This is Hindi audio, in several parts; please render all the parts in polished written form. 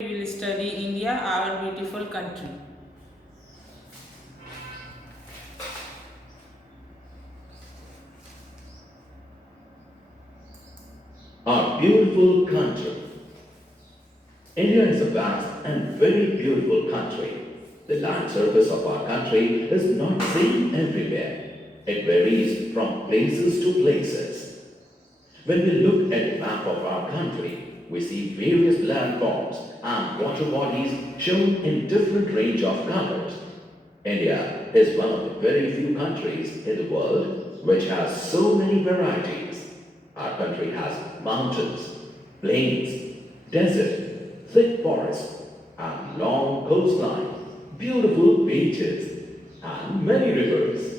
We will study India, our beautiful country. Our beautiful country. India is a vast and very beautiful country. The land surface of our country is not same everywhere. It varies from places to places. When we look at the map of our country, we see various landforms and water bodies shown in different range of colors. India is one of the very few countries in the world which has so many varieties. Our country has mountains, plains, desert, thick forests, and long coastline, beautiful beaches, and many rivers.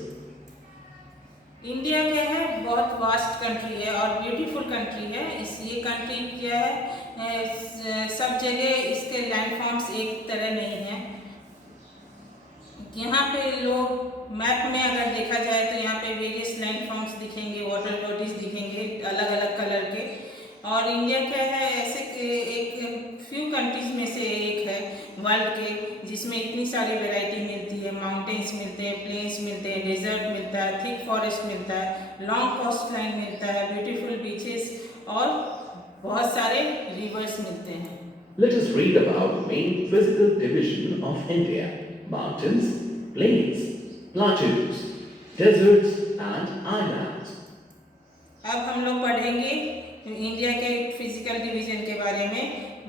India क्या है, बहुत वास्ट कंट्री है और ब्यूटीफुल कंट्री है। इस ये कंट्री क्या है, सब जगह इसके लैंडफॉर्म्स एक तरह नहीं है। यहाँ पे लोग मैप में अगर देखा जाए तो यहाँ पे वेरियस लैंडफॉर्म्स दिखेंगे, वाटर बॉडीज दिखेंगे अलग अलग कलर के। और इंडिया क्या है, ऐसे एक फ्यू कंट्रीज में से एक है वर्ल्ड के जिसमें इतनी सारी वैरायटी मिलती है। माउंटेन्स मिलते हैं, प्लेन्स मिलते हैं, डेजर्ट मिलता है, थिक फॉरेस्ट मिलता है, लॉन्ग कोस्ट लाइन मिलता है, ब्यूटीफुल बीचेस और बहुत सारे रिवर्स मिलते हैं। Let us read about main physical division of India: mountains, plains, plateaus, deserts, and islands. अब हम लोग पढ़ेंगे इंडिया के फिजिकल डिवीजन के बारे में।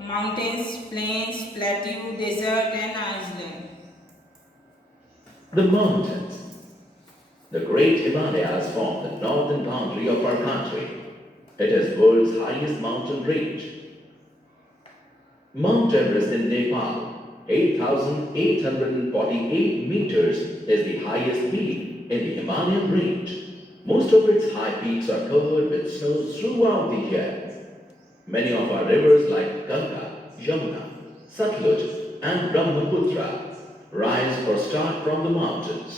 Mountains, plains, plateau, desert and island. The mountains. The great Himalayas form the northern boundary of our country. It is world's highest mountain range. Mount Everest in Nepal, 8,848 meters, is the highest peak in the Himalayan range. Most of its high peaks are covered with snow throughout the year. Many of our rivers like Ganga, Yamuna, Satluj, and Brahmaputra rise or start from the mountains.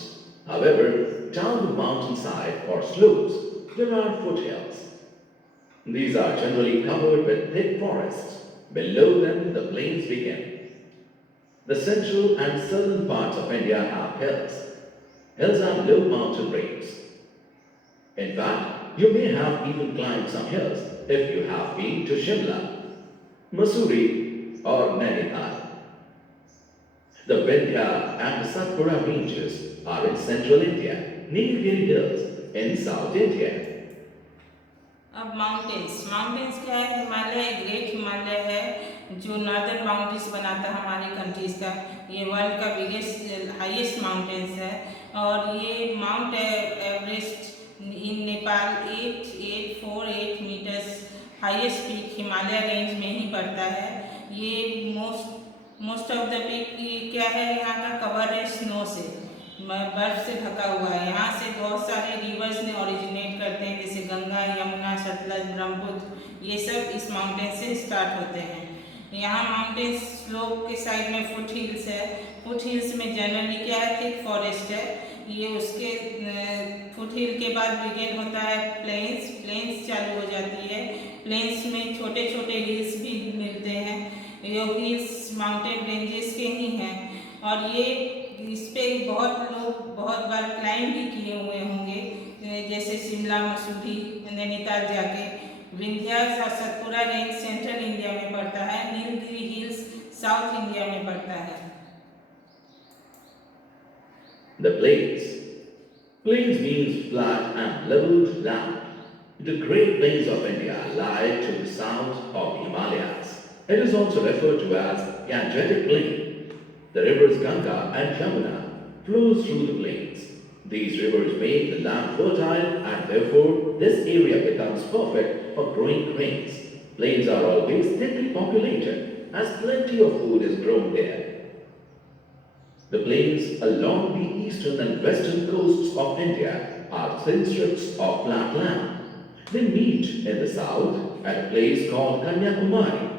However, down the mountainside or slopes, there are foothills. These are generally covered with thick forests. Below them, the plains begin. The central and southern parts of India have hills. Hills are low mountain ranges. In fact, you may have even climbed some hills if you have been to Shimla, Mussoorie, or Nainital. The Vindhya and the Satpura ranges are in central India, Nilgiri Hills in South India. अब माउंटेन्स क्या है, हिमालय ग्रेट हिमालय है जो नॉर्दर्न बाउंड्रीज बनाता है हमारी कंट्रीज का। ये वर्ल्ड का बिगेस्ट हाईएस्ट माउंटेन्स है और ये Mount Everest in Nepal 8848 metres highest peak Himalaya range में ही पड़ता है। ये मोस्ट ऑफ द पीक क्या है, यहाँ का कवर है स्नो से, बर्फ से ढका हुआ है। यहाँ से बहुत सारे रिवर्स ने ओरिजिनेट करते हैं जैसे गंगा, यमुना, सतलज, ब्रह्मपुत्र, ये सब इस माउंटेन से स्टार्ट होते हैं। यहाँ माउंटेन स्लोप के साइड में फुट हिल्स है। फुट हिल्स में जनरली क्या है, थिक फॉरेस्ट है। ये उसके फुट हिल के बाद बिगिन होता है प्लेन्स चालू हो जाती है। प्लेन्स में छोटे छोटे हिल्स भी मिलते हैं। ये हिल्स माउंटेन रेंजेस के ही हैं और ये इस पे बहुत लोग बहुत बार क्लाइंब भी किए हुए होंगे जैसे शिमला, मसूरी, नैनीताल जाके। विंध्यास और सतपुरा रेंज सेंट्रल इंडिया में पड़ता है। नीलगिरी हिल्स साउथ इंडिया में पड़ता है। The plains. Plains means flat and leveled land. The Great Plains of India lie to the south of the Himalayas. It is also referred to as Gangetic Plain. The rivers Ganga and Yamuna flow through the plains. These rivers make the land fertile and therefore this area becomes perfect for growing grains. Plains are always thickly populated as plenty of food is grown there. The plains along the eastern and western coasts of India are thin strips of flat land. They meet in the south at a place called Kanyakumari.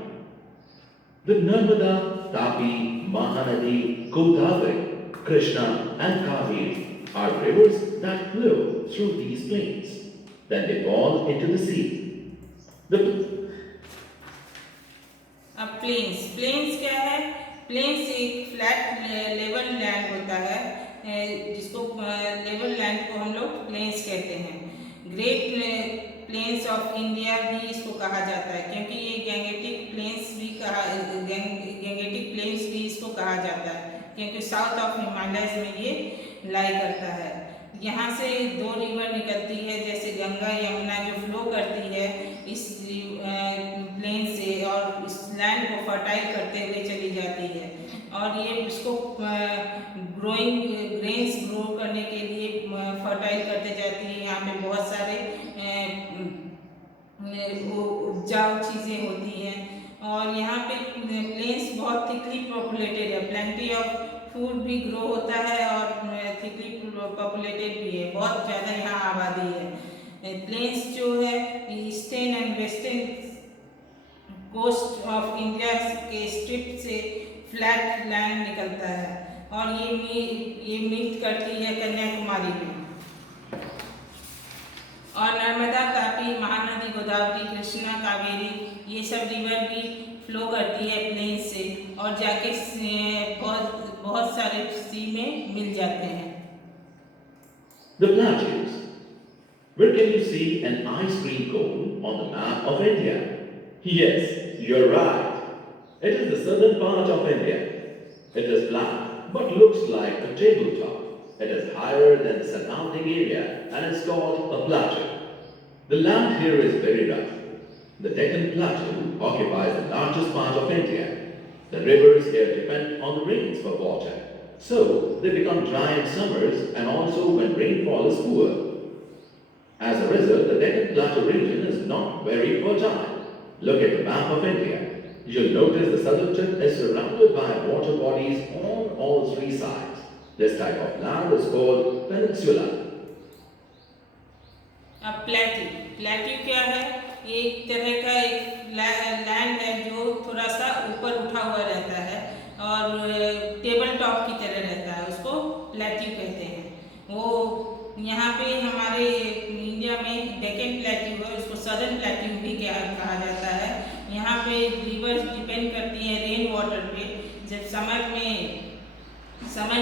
The Narmada, Tapi, Mahanadi, Godavari, Krishna, and Kaveri are rivers that flow through these plains. Then they fall into the sea. The अब प्लेन्स प्लेन्स क्या है? प्लेन्स एक फ्लैट लेवल लैंड होता है, जिसको लेवल लैंड को हम लोग प्लेन्स कहते हैं। ग्रेट प्लेन्स ऑफ इंडिया भी इसको कहा जाता है, क्योंकि ये गैंगेटिक प्लेन्स भी गैंगेटिक प्लेन्स भी इसको कहा जाता है, क्योंकि साउथ ऑफ हिमालयस में ये लाई करता है। यहाँ से दो रिवर निकलती है, जैसे गंगा यमुना जो फ्लो करती है इस प्लेन से, और इस लैंड को फर्टाइल करते हुए चली जाती है, और ये उसको ग्रोइंग ग्रेन्स ग्रो करने के लिए फर्टाइल करते जाती है। यहाँ पे बहुत सारे उपजाऊ चीज़ें होती हैं, और यहाँ पे प्लेन्स बहुत थिकली पॉपुलेटेड है। प्लेंटी ऑफ फूड भी ग्रो होता है और थिकली पॉपुलेटेड भी है, बहुत ज़्यादा यहाँ आबादी है। प्लेन्स जो है eastern and western coast of India के स्ट्रिप से फ्लैट लैंड निकलता है, और ये मीट करती है कन्याकुमारी में। और नर्मदा, तापी, महानदी, गोदावरी, कृष्णा, कावेरी, ये सब रिवर भी फ्लो करती है प्लेन से, और जाके बहुत बहुत सारे सी में मिल जाते हैं। The plateaus. Where can you see an ice cream cone on the map of India? Yes, you're right. It is the southern part of India. It is flat, but looks like a tabletop. It is higher than the surrounding area and is called a plateau. The land here is very rough. The Deccan Plateau occupies the largest part of India. The rivers here depend on the rains for water, so they become dry in summers and also when rainfall is poor. As a result, the Deccan Plateau region is not very fertile. Look at the map of India. You'll notice the southern tip is surrounded by water bodies on all three sides. This type of land is called peninsula. अब प्लेट्यू क्या है? ये एक तरह का एक लैंड है जो थोड़ा सा ऊपर उठा हुआ रहता है और टेबल टॉप की तरह रहता है, उसको प्लेट्यू कहते हैं। वो यहाँ पे हमारे इंडिया में डेक्कन प्लेट्यू है, उसको सदर्न प्लेट्यू भी कहा जाता है। यहाँ पे रिवर्स डिपेंड करती है रेन वाटर पे। जब समर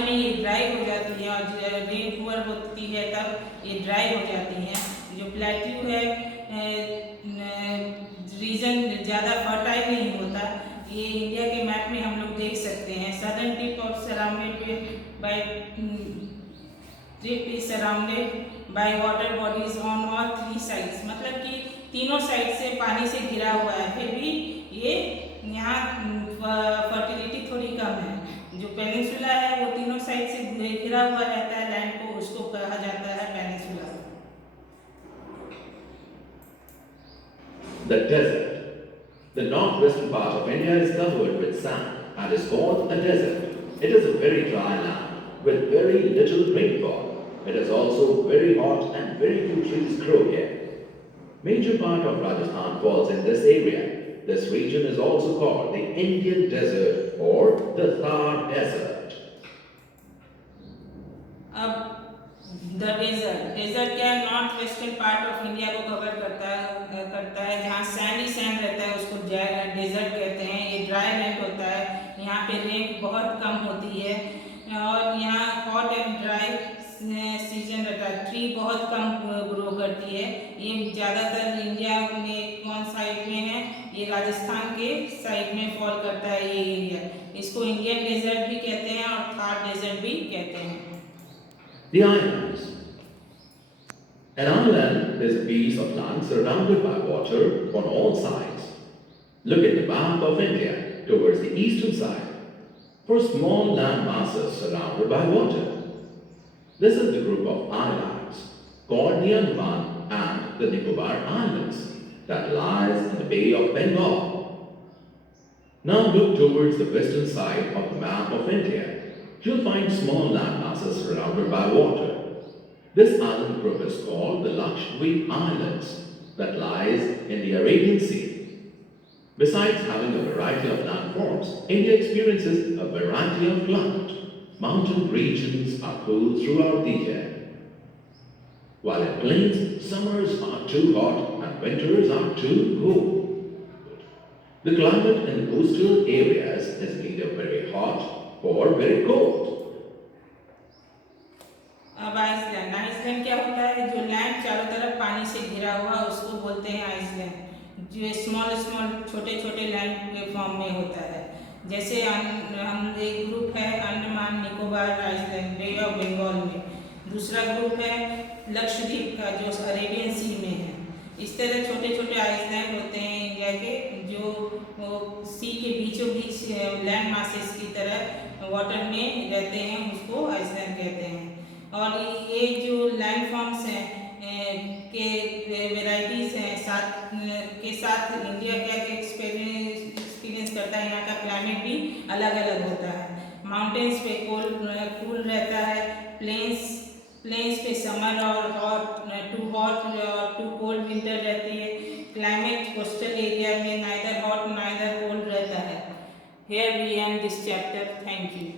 में ये ड्राई हो जाती है और रेन पुअर होती है तब ये ड्राई हो जाती हैं। जो प्लेट्यू है रीजन ज़्यादा फर्टाइल नहीं होता। ये इंडिया के मैप में हम लोग देख सकते हैं। Southern tip of surrounded by water bodies on all three sides, मतलब कि तीनों साइड से पानी से घिरा हुआ है, फिर भी ये यहाँ फर्टिलिटी थोड़ी कम है। जो पेनिनसुला है वो तीनों साइड से घिरा हुआ रहता है लैंड को, उसको कहा जाता है peninsula. The desert. The northwestern part of India is covered with sand and is called a desert. It is a very dry land with very little rainfall. It is also very hot and very few trees grow here. Major part of Rajasthan falls in this area. This region is also called the Indian desert or the Thar desert. अब द डेजर्ट क्या है? North western part of India को कवर करता है जहाँ सैंड रहता है, उसको डेजर्ट कहते हैं। ये ड्राई लैंड होता है, यहाँ पे रेन बहुत कम होती है और यहाँ हॉट एंड ड्राई सीजन रहता है। ट्री बहुत कम ग्रो करती है। ये ज़्यादातर इंडिया में कौन साइड में है? ये राजस्थान के साइड में फॉल करता है ये एरिया। इसको इंडियन डेजर्ट भी कहते हैं और थार डेजर्ट भी कहते हैं। The islands. An island is a piece of land surrounded by water on all sides. Look at the map of India towards the eastern side. For small land masses surrounded by water. This is the group of islands called the Andaman and the Nicobar Islands that lies in the Bay of Bengal. Now look towards the western side of the map of India. You'll find small land masses surrounded by water. This island group is called the Lakshadweep Islands that lies in the Arabian Sea. Besides having a variety of landforms, India experiences a variety of climate. Mountain regions are cool throughout the year, while in plains, summers are too hot and winters are too cool. The climate in coastal areas is neither very hot or very cold. अब आइसलैंड आइसलैंड क्या होता है, जो लैंड चारों तरफ पानी से घिरा हुआ उसको बोलते हैं आइसलैंड, जो स्मॉल स्मॉल छोटे छोटे लैंड के फॉर्म में होता है। जैसे हम एक ग्रुप है Andaman Nicobar island bay of Bengal में, दूसरा ग्रुप है लक्षद्वीप का जो अरेबियन सी में है। इस तरह छोटे छोटे आइसलैंड होते हैं इंडिया के, जो वो सी के बीचों बीच लैंड मासेस की तरह वाटर में रहते हैं, उसको आइसलैंड कहते हैं। और ये जो लैंड फॉर्म्स हैं के वेराइटीज़ हैं, साथ इंडिया क्या एक्सपीरियंस करता है, यहाँ का क्लाइमेट भी अलग अलग होता है। माउंटेन्स पे कूल रहता है, प्लेन्स पे समर और हॉट और टू कोल्ड विंटर रहती है। क्लाइमेट कोस्टल एरिया में नाइदर हॉट नाइदर कोल्ड रहता है। Here we end this chapter. Thank you.